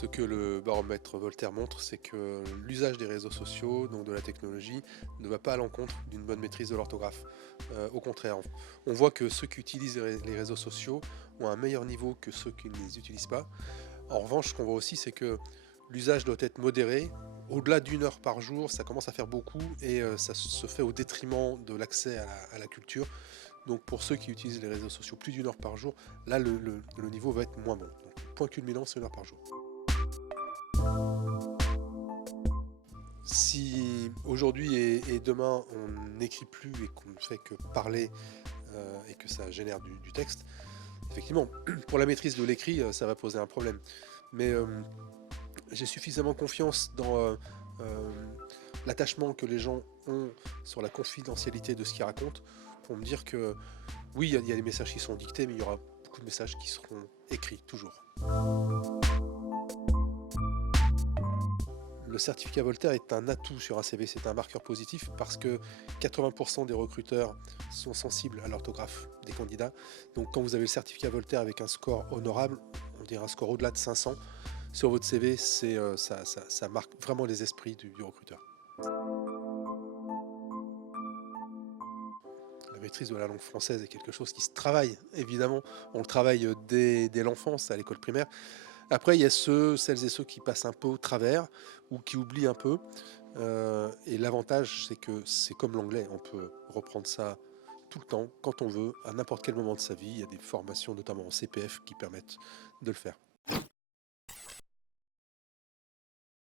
Ce que le baromètre Voltaire montre, c'est que l'usage des réseaux sociaux, donc de la technologie, ne va pas à l'encontre d'une bonne maîtrise de l'orthographe. Au contraire, on voit que ceux qui utilisent les réseaux sociaux ont un meilleur niveau que ceux qui ne les utilisent pas. En revanche, ce qu'on voit aussi, c'est que l'usage doit être modéré. Au-delà d'une heure par jour, ça commence à faire beaucoup et ça se fait au détriment de l'accès à la culture. Donc pour ceux qui utilisent les réseaux sociaux plus d'une heure par jour, là le niveau va être moins bon. Donc, point culminant, c'est une heure par jour. Si aujourd'hui et demain on n'écrit plus et qu'on ne fait que parler et que ça génère du texte, effectivement, pour la maîtrise de l'écrit, ça va poser un problème. Mais j'ai suffisamment confiance dans l'attachement que les gens ont sur la confidentialité de ce qu'ils racontent pour me dire que oui, il y a des messages qui sont dictés, mais il y aura beaucoup de messages qui seront écrits, toujours. Le certificat Voltaire est un atout sur un CV, c'est un marqueur positif parce que 80% des recruteurs sont sensibles à l'orthographe des candidats. Donc quand vous avez le certificat Voltaire avec un score honorable, on dirait un score au-delà de 500, sur votre CV, ça marque vraiment les esprits du recruteur. La maîtrise de la langue française est quelque chose qui se travaille, évidemment. On le travaille dès l'enfance, à l'école primaire. Après, il y a celles et ceux qui passent un peu au travers ou qui oublient un peu. Et l'avantage, c'est que c'est comme l'anglais, on peut reprendre ça tout le temps, quand on veut, à n'importe quel moment de sa vie. Il y a des formations, notamment en CPF, qui permettent de le faire.